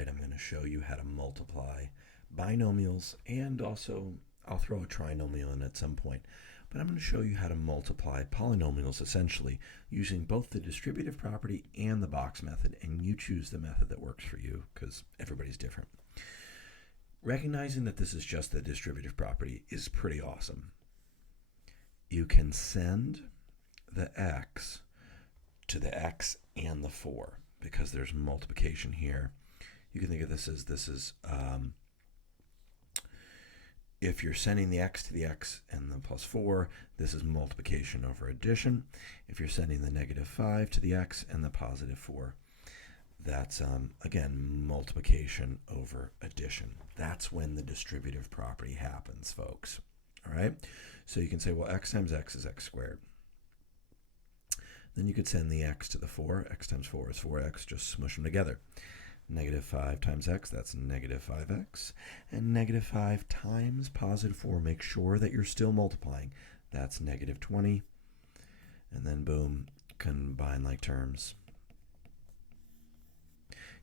right, I'm going to show you how to multiply binomials, and also I'll throw a trinomial in at some point. But I'm going to show you how to multiply polynomials essentially using both the distributive property and the box method, and you choose the method that works for you because everybody's different. Recognizing that this is just the distributive property is pretty awesome. You can send the x to the x and the 4 because there's multiplication here. You can think of this as if you're sending the x to the x and the plus 4, this is multiplication over addition. If you're sending the negative 5 to the x and the positive 4, that's, again, multiplication over addition. That's when the distributive property happens, folks. All right? So you can say, well, x times x is x squared. Then you could send the x to the 4. X times 4 is 4x. Just smush them together. Negative 5 times x, that's negative 5x. And negative 5 times positive 4, make sure that you're still multiplying. That's negative 20. And then, boom, combine like terms.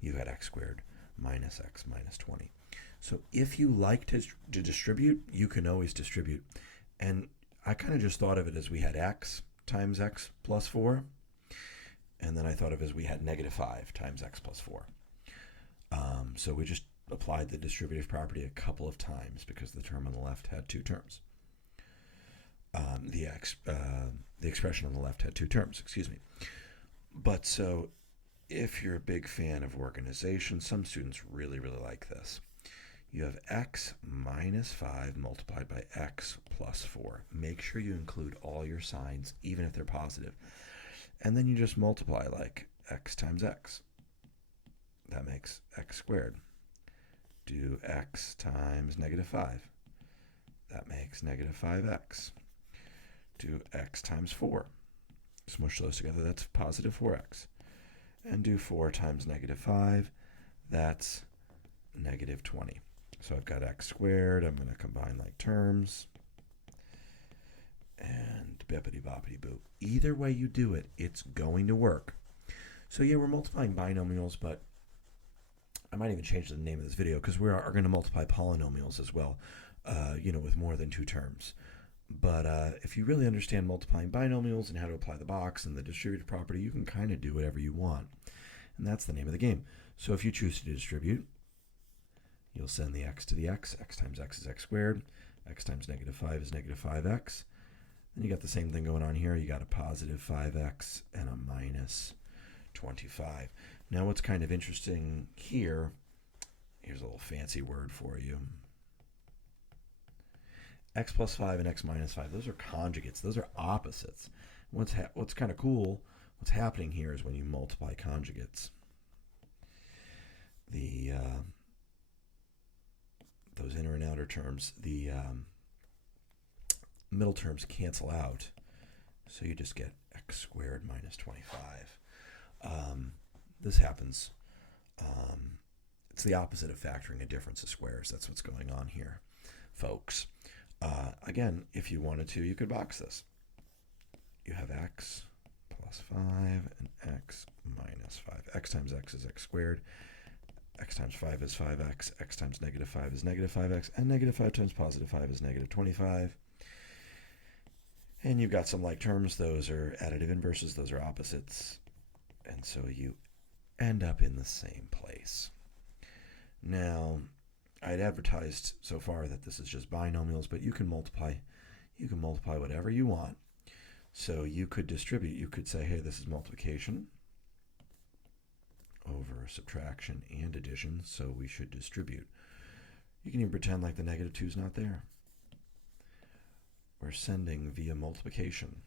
You've got x squared minus x minus 20. So if you like to distribute, you can always distribute. And I kind of just thought of it as we had x times x plus 4. And then I thought of it as we had negative 5 times x plus 4. So we just applied the distributive property a couple of times because the term on the left had two terms. The expression on the left had two terms, excuse me. But so if you're a big fan of organization, some students really, really like this. You have x minus 5 multiplied by x plus 4. Make sure you include all your signs, even if they're positive. And then you just multiply like x times x. That makes x squared. Do x times negative 5. That makes negative 5x. Do x times 4. Smush those together, that's positive 4x. And do 4 times negative 5. That's negative 20. So I've got x squared. I'm going to combine like terms. And bippity boppity boo. Either way you do it, it's going to work. So yeah, we're multiplying binomials, but I might even change the name of this video because we are going to multiply polynomials as well, with more than two terms. But if you really understand multiplying binomials and how to apply the box and the distributive property, you can kind of do whatever you want. And that's the name of the game. So if you choose to distribute, you'll send the x to the x. X times x is x squared. X times negative 5 is negative 5x. Then you got the same thing going on here. You got a positive 5x and a minus 25. Now what's kind of interesting here, here's a little fancy word for you. X plus 5 and x minus 5, those are conjugates. Those are opposites. What's kind of cool, what's happening here is when you multiply conjugates, the those inner and outer terms, the middle terms cancel out. So you just get x squared minus 25. This happens. It's the opposite of factoring a difference of squares. That's what's going on here, folks. Again, if you wanted to, you could box this. You have x plus 5 and x minus 5. X times x is x squared. X times 5 is 5x. X times negative 5 is negative 5x. And negative 5 times positive 5 is negative 25. And you've got some like terms. Those are additive inverses. Those are opposites. And so you end up in the same place. Now, I'd advertised so far that this is just binomials, but you can multiply whatever you want. So you could distribute. You could say, hey, this is multiplication over subtraction and addition, so we should distribute. You can even pretend like the negative 2 is not there. We're sending via multiplication.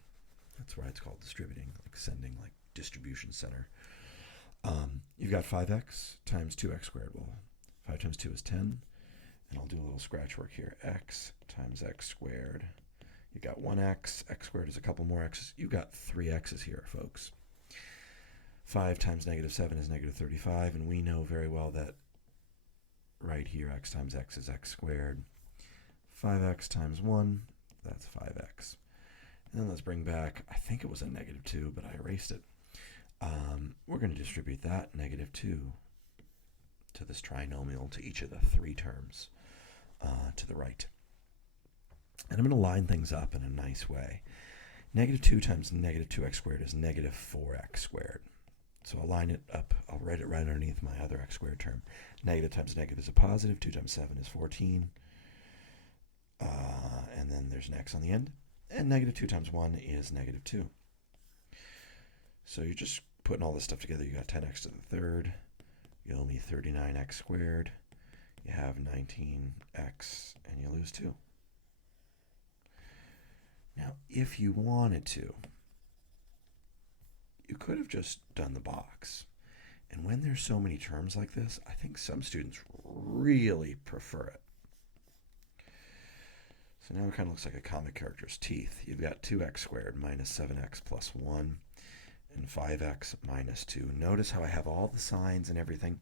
That's why it's called distributing, like sending, like distribution center. You've got 5x times 2x squared. Well, 5 times 2 is 10. And I'll do a little scratch work here. X times x squared. You've got 1x. X squared is a couple more x's. You've got 3 x's here, folks. 5 times negative 7 is negative 35. And we know very well that right here, x times x is x squared. 5x times 1, that's 5x. And then let's bring back, I think it was a negative 2, but I erased it. We're going to distribute that negative 2 to to this trinomial, to each of the three terms to the right. And I'm going to line things up in a nice way. Negative 2 times negative 2x squared is negative 4x squared. So I'll line it up. I'll write it right underneath my other x squared term. Negative times negative is a positive. 2 times 7 is 14. And then there's an x on the end. And negative 2 times 1 is negative 2. So you're just putting all this stuff together. You got 10x to the third. You owe me 39x squared. You have 19x, and you lose 2. Now, if you wanted to, you could have just done the box. And when there's so many terms like this, I think some students really prefer it. So now it kind of looks like a comic character's teeth. You've got 2x squared minus 7x plus 1 and 5x minus 2. Notice how I have all the signs and everything.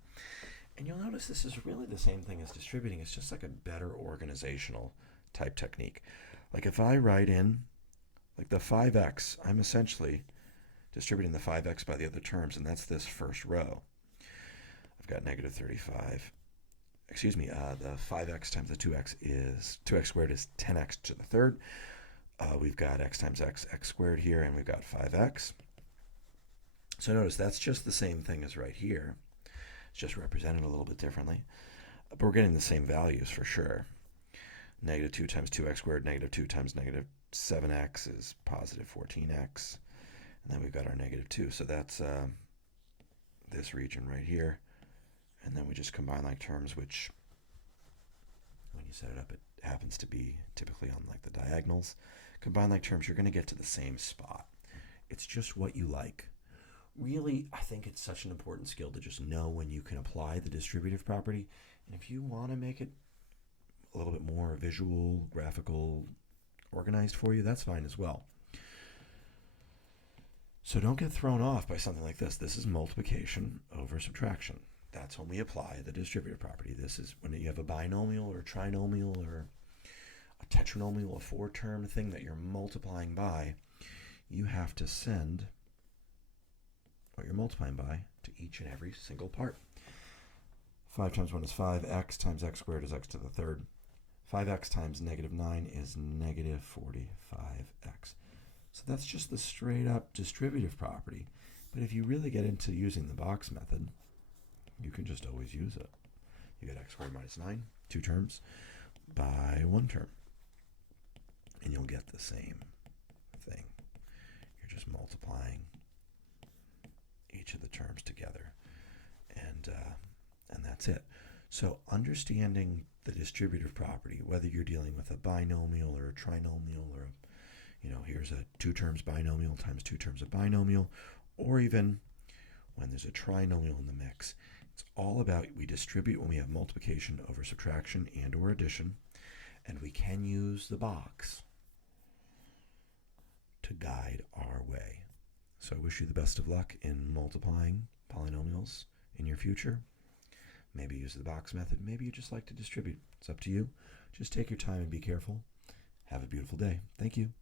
And you'll notice this is really the same thing as distributing. It's just like a better organizational type technique. Like if I write in like the 5x, I'm essentially distributing the 5x by the other terms, and that's this first row. I've got negative 35. Excuse me, the 5x times the 2x is 2x squared is 10x to the third. We've got x times x squared here, and we've got 5x. So notice that's just the same thing as right here. It's just represented a little bit differently. But we're getting the same values for sure. Negative 2 times 2x squared, negative 2 times negative 7x is positive 14x. And then we've got our negative 2. So that's this region right here. And then we just combine like terms, which when you set it up, it happens to be typically on like the diagonals. Combine like terms, you're going to get to the same spot. It's just what you like. Really, I think it's such an important skill to just know when you can apply the distributive property. And if you want to make it a little bit more visual, graphical, organized for you, that's fine as well. So don't get thrown off by something like this. This is multiplication over subtraction. That's when we apply the distributive property. This is when you have a binomial or a trinomial or a tetranomial, a four-term thing that you're multiplying by. You have to send what you're multiplying by to each and every single part. 5 times 1 is 5. X times x squared is x to the third. 5x times negative 9 is negative 45x. So that's just the straight up distributive property. But if you really get into using the box method, you can just always use it. You get x squared minus 9, two terms, by one term. And you'll get the same thing. You're just multiplying each of the terms together. And that's it. So understanding the distributive property, whether you're dealing with a binomial or a trinomial or here's a two terms binomial times two terms of binomial, or even when there's a trinomial in the mix, it's all about we distribute when we have multiplication over subtraction and or addition, and we can use the box to guide our way. So I wish you the best of luck in multiplying polynomials in your future. Maybe use the box method. Maybe you just like to distribute. It's up to you. Just take your time and be careful. Have a beautiful day. Thank you.